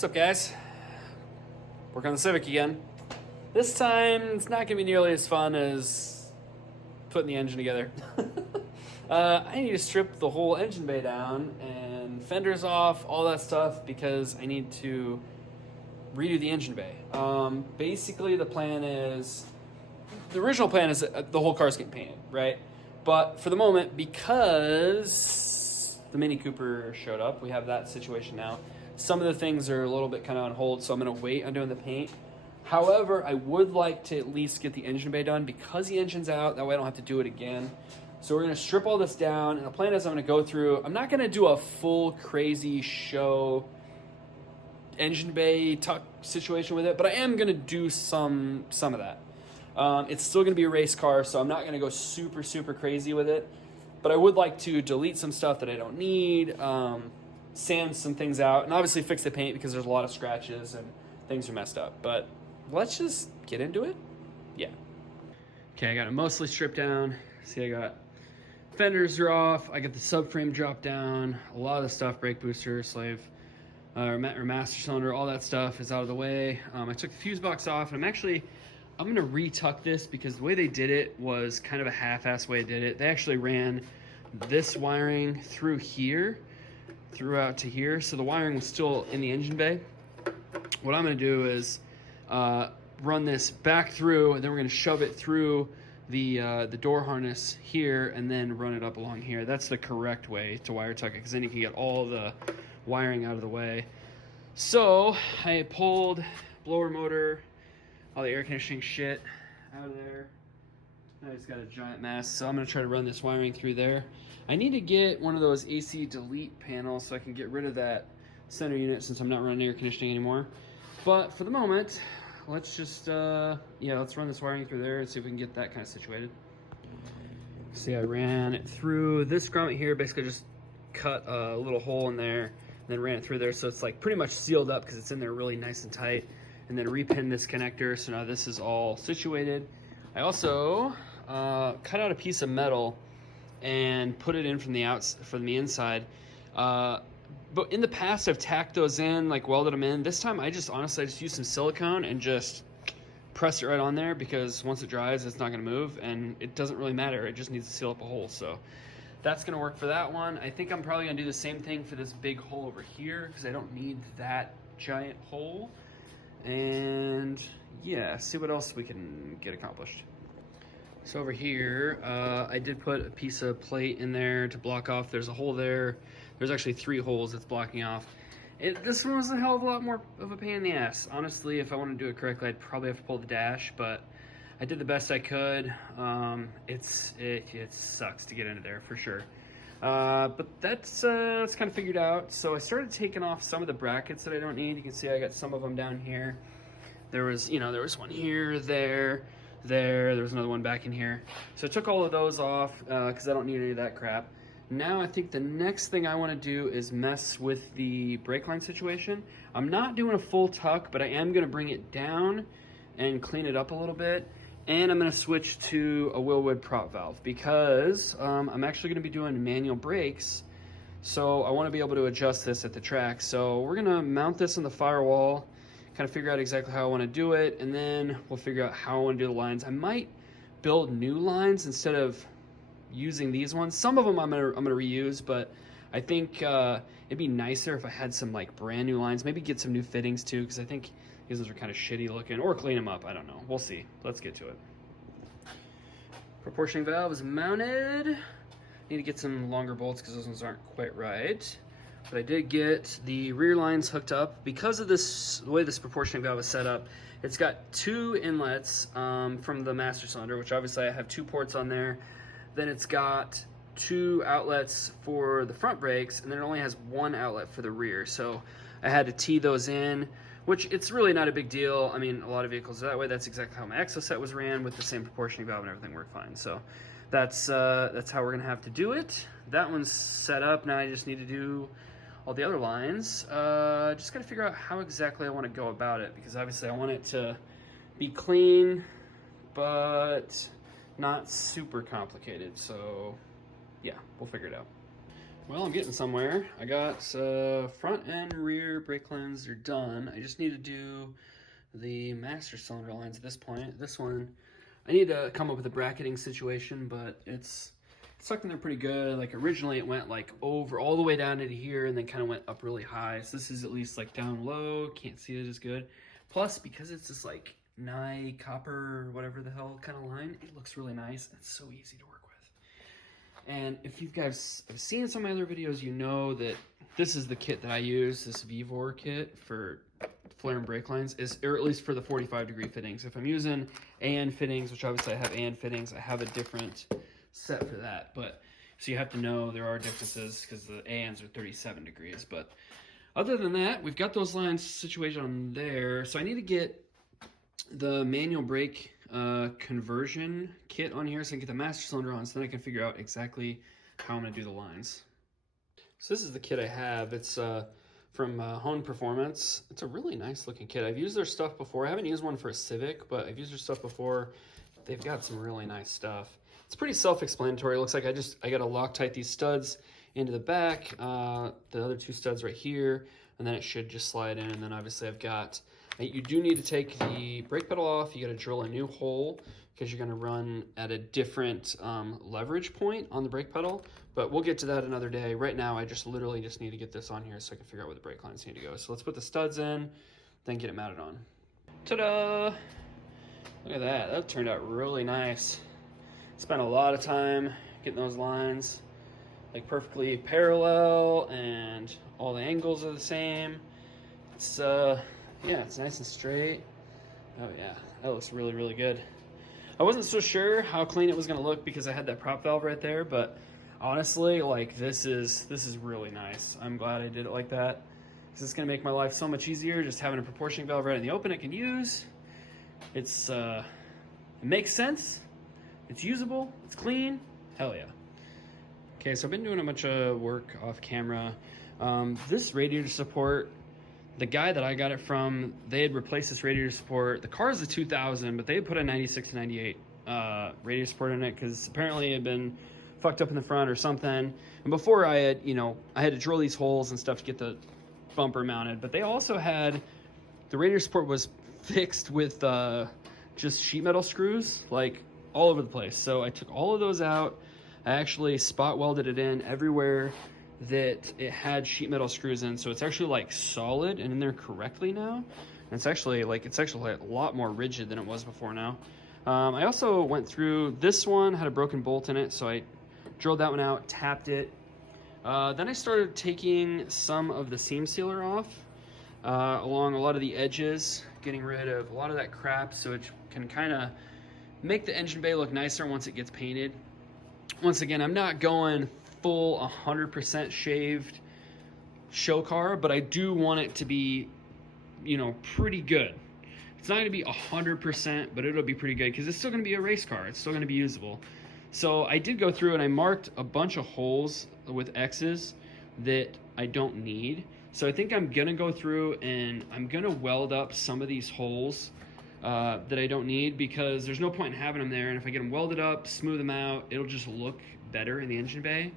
What's up, guys? Work on the Civic again. This time, it's not going to be nearly as fun as putting the engine together. I need to strip the whole engine bay down and fenders off, all that stuff, because I need to redo the engine bay. Basically, the original plan is that the whole car's getting painted, right? But for the moment, because the Mini Cooper showed up, we have that situation now. Some of the things are a little bit kind of on hold, so I'm going to wait on doing the paint. However, I would like to at least get the engine bay done because the engine's out. That way I don't have to do it again. So we're going to strip all this down, and the plan is I'm going to go through. I'm not going to do a full crazy show engine bay tuck situation with it, but I am going to do some of that. It's still going to be a race car, so I'm not going to go super crazy with it. But I would like to delete some stuff that I don't need, sand some things out, and obviously fix the paint because there's a lot of scratches and things are messed up. But let's just get into it. Yeah. Okay, I got it mostly stripped down. See, I got fenders are off. I got the subframe dropped down. A lot of the stuff, brake booster, slave, or master cylinder, all that stuff is out of the way. I took the fuse box off, and I'm gonna retuck this because the way they did it was kind of a half-ass way they did it. They actually ran this wiring through here, throughout to here, so the wiring was still in the engine bay. What I'm gonna do is run this back through, and then we're gonna shove it through the door harness here, and then run it up along here. That's the correct way to wire tuck it, because then you can get all the wiring out of the way. So I pulled blower motor, all the air conditioning shit out of there. Now it's got a giant mess, so I'm gonna try to run this wiring through there. I need to get one of those AC delete panels so I can get rid of that center unit since I'm not running air conditioning anymore. But for the moment, let's just, let's run this wiring through there and see if we can get that kind of situated. See, I ran it through this grommet here, basically just cut a little hole in there, and then ran it through there so it's like pretty much sealed up because it's in there really nice and tight. And then repinned this connector, so now this is all situated. I also cut out a piece of metal and put it in from the inside. But in the past, I've tacked those in, like welded them in. This time, I just used some silicone and just pressed it right on there because once it dries, it's not gonna move, and it doesn't really matter. It just needs to seal up a hole, so that's gonna work for that one. I think I'm probably gonna do the same thing for this big hole over here because I don't need that giant hole. And yeah, see what else we can get accomplished. So over here, I did put a piece of plate in there to block off. There's a hole there. There's actually 3 holes it's blocking off. This one was a hell of a lot more of a pain in the ass. Honestly, if I want to do it correctly, I'd probably have to pull the dash, but I did the best I could. It sucks to get into there for sure. But that's kind of figured out. So I started taking off some of the brackets that I don't need. You can see I got some of them down here. There was one here, there was another one back in here. So I took all of those off because I don't need any of that crap. Now I think the next thing I want to do is mess with the brake line situation. I'm not doing a full tuck, but I am going to bring it down and clean it up a little bit. And I'm going to switch to a Willwood prop valve because I'm actually going to be doing manual brakes. So I want to be able to adjust this at the track. So we're going to mount this on the firewall, kind of figure out exactly how I want to do it, and then we'll figure out how I want to do the lines. I might build new lines instead of using these ones. Some of them I'm gonna reuse, but I think it'd be nicer if I had some like brand new lines. Maybe get some new fittings too, because I think these ones are kind of shitty looking, or clean them up. I don't know. We'll see. Let's get to it. Proportioning valve is mounted. Need to get some longer bolts because those ones aren't quite right. But I did get the rear lines hooked up. Because of the way this proportioning valve is set up, it's got 2 inlets from the master cylinder, which obviously I have 2 ports on there. Then it's got 2 outlets for the front brakes, and then it only has 1 outlet for the rear. So I had to tee those in, which it's really not a big deal. I mean, a lot of vehicles are that way. That's exactly how my Exoset was ran with the same proportioning valve and everything worked fine. So that's how we're gonna have to do it. That one's set up. Now I just need to do all the other lines. Just gotta figure out how exactly I want to go about it, because obviously I want it to be clean, but not super complicated. So yeah, we'll figure it out. Well, I'm getting somewhere. I got front and rear brake lines are done. I just need to do the master cylinder lines at this point. This one, I need to come up with a bracketing situation, but it's stuck in there pretty good. Like originally it went like over all the way down into here and then kind of went up really high. So this is at least like down low, can't see it as good. Plus, because it's this like Nye copper, whatever the hell kind of line, it looks really nice. It's so easy to work with. And if you guys have seen some of my other videos, you know that this is the kit that I use, this Vevor kit for flare and brake lines, or at least for the 45-degree fittings. If I'm using AN fittings, which obviously I have AN fittings, I have a different set for that. But so you have to know there are differences because the ANs are 37 degrees. But other than that, we've got those lines situated on there. So I need to get the manual brake conversion kit on here so I can get the master cylinder on, so then I can figure out exactly how I'm going to do the lines. So this is the kit I have. It's from Hone Performance. It's a really nice looking kit. I've used their stuff before. I haven't used one for a Civic, but I've used their stuff before. They've got some really nice stuff. It's pretty self-explanatory. It looks like I got to Loctite these studs into the back, the other two studs right here, and then it should just slide in. And then obviously I've got, you do need to take the brake pedal off. You got to drill a new hole because you're going to run at a different leverage point on the brake pedal. But we'll get to that another day. Right now, I just literally just need to get this on here so I can figure out where the brake lines need to go. So let's put the studs in, then get it mounted on. Ta-da! Look at that. That turned out really nice. Spent a lot of time getting those lines like perfectly parallel, and all the angles are the same. It's yeah, it's nice and straight. Oh yeah, that looks really, really good. I wasn't so sure how clean it was gonna look because I had that prop valve right there, but honestly, like this is really nice. I'm glad I did it like that because it's gonna make my life so much easier just having a proportioning valve right in the open I can use. It's it makes sense. It's usable. It's clean. Hell yeah. Okay, so I've been doing a bunch of work off camera. This radiator support, the guy that I got it from, they had replaced this radiator support. The car is a 2000, but they had put a 96 to 98 radiator support in it because apparently it had been fucked up in the front or something. And before I had, I had to drill these holes and stuff to get the bumper mounted. But they also had, the radiator support was fixed with just sheet metal screws, like all over the place. So I took all of those out. I actually spot welded it in everywhere that it had sheet metal screws in, so it's actually like solid and in there correctly now. And it's actually a lot more rigid than it was before now. I also went through, this one had a broken bolt in it, so I drilled that one out, tapped it. Then I started taking some of the seam sealer off along a lot of the edges, getting rid of a lot of that crap so it can kind of make the engine bay look nicer once it gets painted. Once again, I'm not going full 100% shaved show car, but I do want it to be, pretty good. It's not going to be 100%, but it'll be pretty good because it's still going to be a race car. It's still going to be usable. So I did go through and I marked a bunch of holes with X's that I don't need. So I think I'm going to go through and I'm going to weld up some of these holes that I don't need because there's no point in having them there. And if I get them welded up, smooth them out, it'll just look better in the engine bay.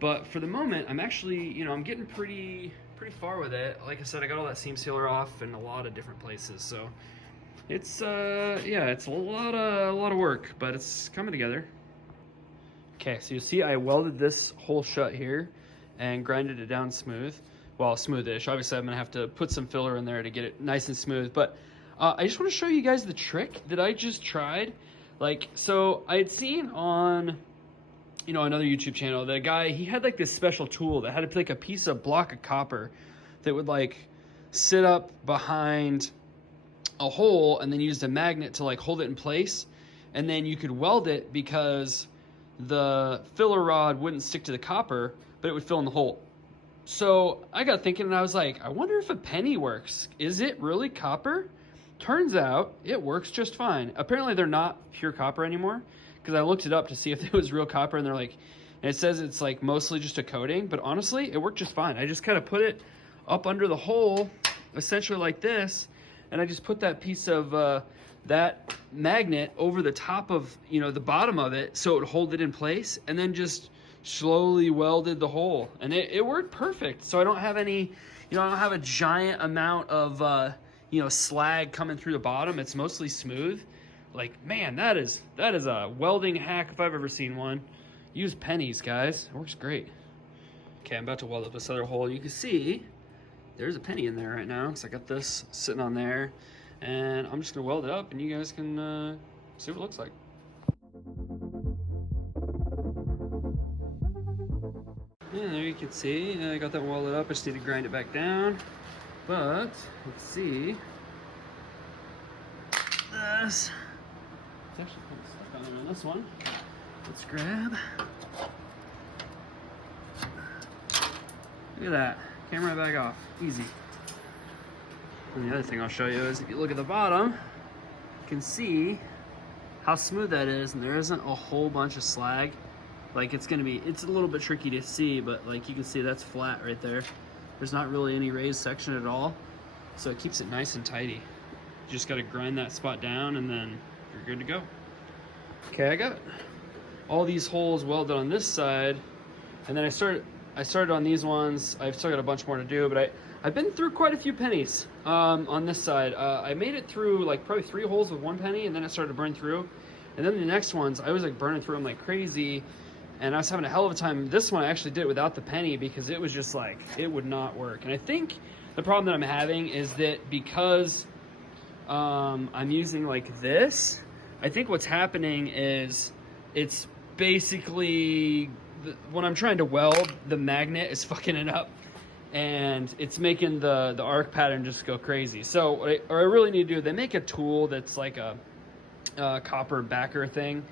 But for the moment, I'm actually, I'm getting pretty far with it. Like I said, I got all that seam sealer off in a lot of different places. So it's, yeah, it's a lot of work, but it's coming together. Okay, so you see I welded this hole shut here and grinded it down smooth. Well, smoothish. Obviously, I'm gonna have to put some filler in there to get it nice and smooth, but I just want to show you guys the trick that I just tried. Like, so I had seen on, another YouTube channel that a guy, he had like this special tool that had to take a piece of block of copper that would like sit up behind a hole and then used a magnet to like hold it in place. And then you could weld it because the filler rod wouldn't stick to the copper, but it would fill in the hole. So I got thinking and I was like, I wonder if a penny works. Is it really copper? Turns out it works just fine. Apparently they're not pure copper anymore because I looked it up to see if it was real copper and they're like, and it says it's like mostly just a coating, but honestly it worked just fine. I just kind of put it up under the hole essentially like this, and I just put that piece of that magnet over the top of the bottom of it so it would hold it in place, and then just slowly welded the hole, and it worked perfect. So I don't have any, I don't have a giant amount of, slag coming through the bottom. It's mostly smooth. Like, man, that is a welding hack if I've ever seen one. Use pennies, guys. It works great. Okay, I'm about to weld up this other hole. You can see there's a penny in there right now because I got this sitting on there, and I'm just gonna weld it up, and you guys can see what it looks like. Yeah, there you can see I got that welded up. I just need to grind it back down, but let's see this. It's actually kind of stuck on this one. Let's grab. Look at that. Camera back off. Easy. And the other thing I'll show you is if you look at the bottom, you can see how smooth that is, and there isn't a whole bunch of slag. Like, it's a little bit tricky to see, but like you can see that's flat right there. There's not really any raised section at all. So it keeps it nice and tidy. You just gotta grind that spot down and then you're good to go. Okay, I got all these holes welded on this side, and then I started on these ones. I've still got a bunch more to do, but I've been through quite a few pennies on this side. I made it through like probably 3 holes with 1 penny, and then it started to burn through. And then the next ones, I was like burning through them like crazy, and I was having a hell of a time. This one I actually did it without the penny because it was just like, it would not work. And I think the problem that I'm having is that because I'm using like this, I think what's happening is it's basically, when I'm trying to weld, the magnet is fucking it up, and it's making the arc pattern just go crazy. So what I really need to do, they make a tool that's like a copper backer thing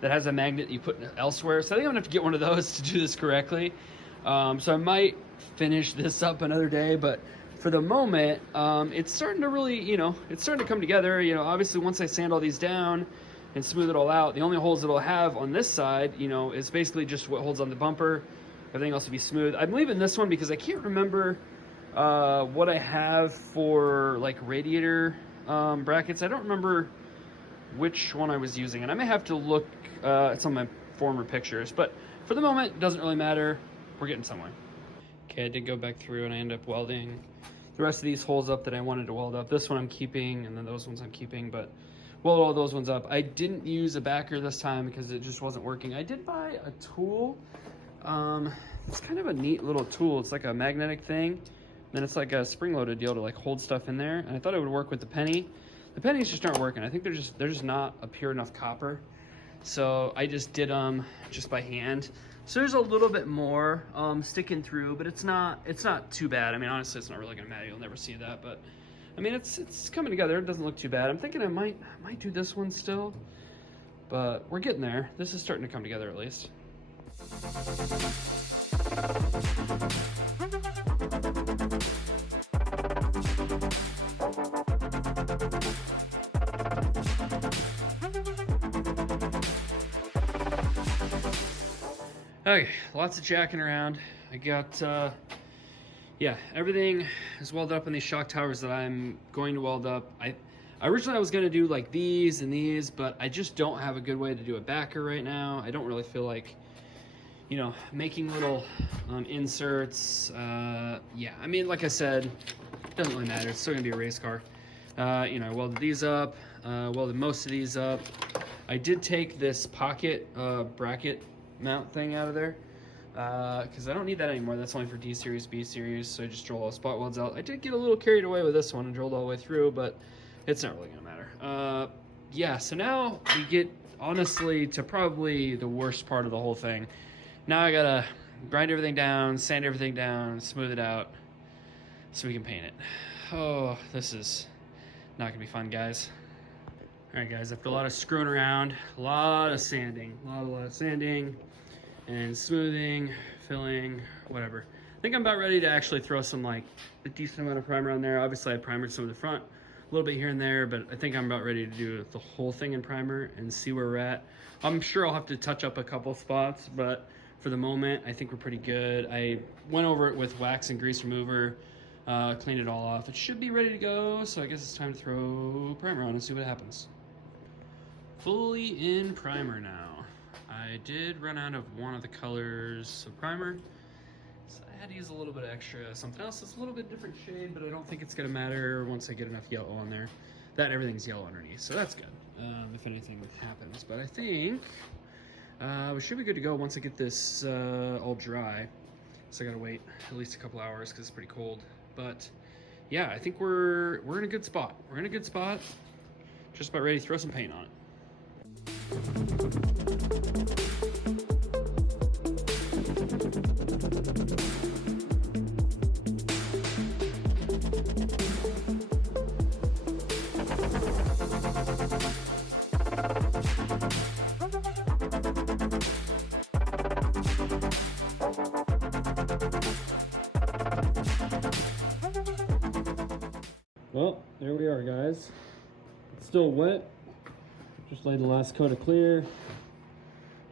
that has a magnet that you put elsewhere. So I think I'm gonna have to get one of those to do this correctly. So I might finish this up another day, but for the moment, it's starting to really, it's starting to come together. Obviously once I sand all these down and smooth it all out, the only holes that I'll have on this side, is basically just what holds on the bumper. Everything else will be smooth. I'm leaving this one because I can't remember what I have for like radiator brackets. I don't remember which one I was using, and I may have to look at some of my former pictures, but for the moment, it doesn't really matter. We're getting somewhere. Okay, I did go back through and I ended up welding the rest of these holes up that I wanted to weld up. This one I'm keeping, and then those ones I'm keeping, but weld all those ones up. I didn't use a backer this time because it just wasn't working. I did buy a tool. It's kind of a neat little tool. It's like a magnetic thing. Then it's like a spring-loaded deal to like hold stuff in there. And I thought it would work with the penny. The pennies just aren't working. I think they're just not a pure enough copper. So I just did them just by hand. So there's a little bit more sticking through, but it's not too bad. I mean, honestly, it's not really gonna matter. You'll never see that, but I mean, it's coming together. It doesn't look too bad. I'm thinking I might do this one still, but we're getting there. This is starting to come together at least. Okay, lots of jacking around. I got, everything is welded up in these shock towers that I'm going to weld up. Originally I was going to do like these and these, but I just don't have a good way to do a backer right now. I don't really feel like, making little inserts. I mean, like I said, it doesn't really matter. It's still going to be a race car. I welded these up, welded most of these up. I did take this pocket bracket mount thing out of there because I don't need that anymore. That's only for D series, B series, so I just drilled all the spot welds out. I did get a little carried away with this one and drilled all the way through, but it's not really gonna matter. So now we get honestly to probably the worst part of the whole thing. Now I gotta grind everything down, sand everything down, smooth it out so we can paint it. Oh, this is not gonna be fun, guys. All right, guys, after a lot of screwing around, a lot of sanding, a lot of sanding and smoothing, filling, whatever. I think I'm about ready to actually throw some like a decent amount of primer on there. Obviously I primered some of the front, a little bit here and there, but I think I'm about ready to do the whole thing in primer and see where we're at. I'm sure I'll have to touch up a couple spots, but for the moment, I think we're pretty good. I went over it with wax and grease remover, cleaned it all off. It should be ready to go, so I guess it's time to throw primer on and see what happens. Fully in primer now. I I did run out of one of the colors of primer, so I had to use a little bit extra. Something else that's a little bit different shade, but I don't think it's gonna matter once I get enough yellow on there. That everything's yellow underneath, so that's good, if anything happens. But I think we should be good to go once I get this all dry. So I gotta wait at least a couple hours because it's pretty cold. But yeah, I think we're in a good spot. We're in a good spot. Just about ready to throw some paint on it. Well, there we are, guys. It's still wet. Just laid the last coat of clear.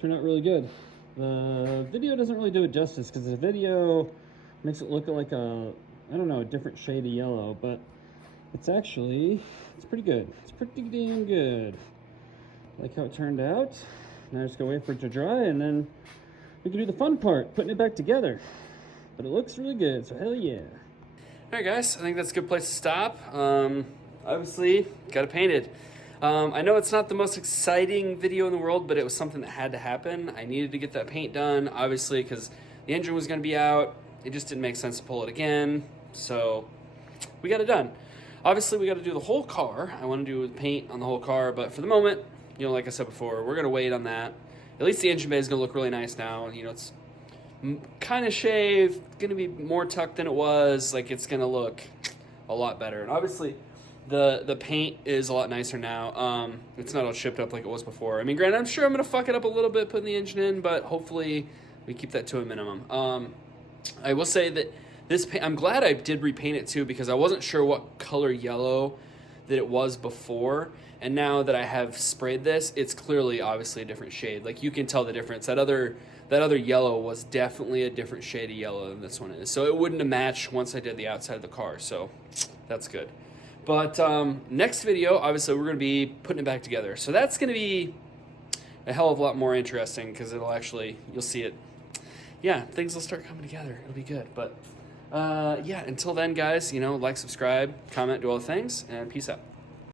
Turned out really good. The video doesn't really do it justice because the video makes it look like a, I don't know, a different shade of yellow, but it's pretty good. It's pretty damn good. Like how it turned out. Now I just gotta wait for it to dry and then we can do the fun part, putting it back together. But it looks really good, so hell yeah. All right, guys, I think that's a good place to stop. Obviously, got it painted. I know it's not the most exciting video in the world, but it was something that had to happen. I needed to get that paint done, obviously, because the engine was going to be out. It just didn't make sense to pull it again, so we got it done. Obviously, we got to do the whole car. I want to do paint on the whole car, but for the moment, you know, like I said before, we're going to wait on that. At least the engine bay is going to look really nice now. You know, it's kind of shaved, going to be more tucked than it was. Like, it's going to look a lot better. And obviously, the paint is a lot nicer now. It's not all chipped up like it was before. I mean, granted, I'm sure I'm going to fuck it up a little bit putting the engine in, but hopefully we keep that to a minimum. I will say that this paint, I'm glad I did repaint it too, because I wasn't sure what color yellow that it was before. And now that I have sprayed this, it's clearly obviously a different shade. Like, you can tell the difference. That other yellow was definitely a different shade of yellow than this one is. So it wouldn't have matched once I did the outside of the car. So that's good. But next video, obviously, we're going to be putting it back together. So that's going to be a hell of a lot more interesting because it'll actually, you'll see it. Yeah, things will start coming together. It'll be good. But yeah, until then, guys, you know, like, subscribe, comment, do all the things, and peace out.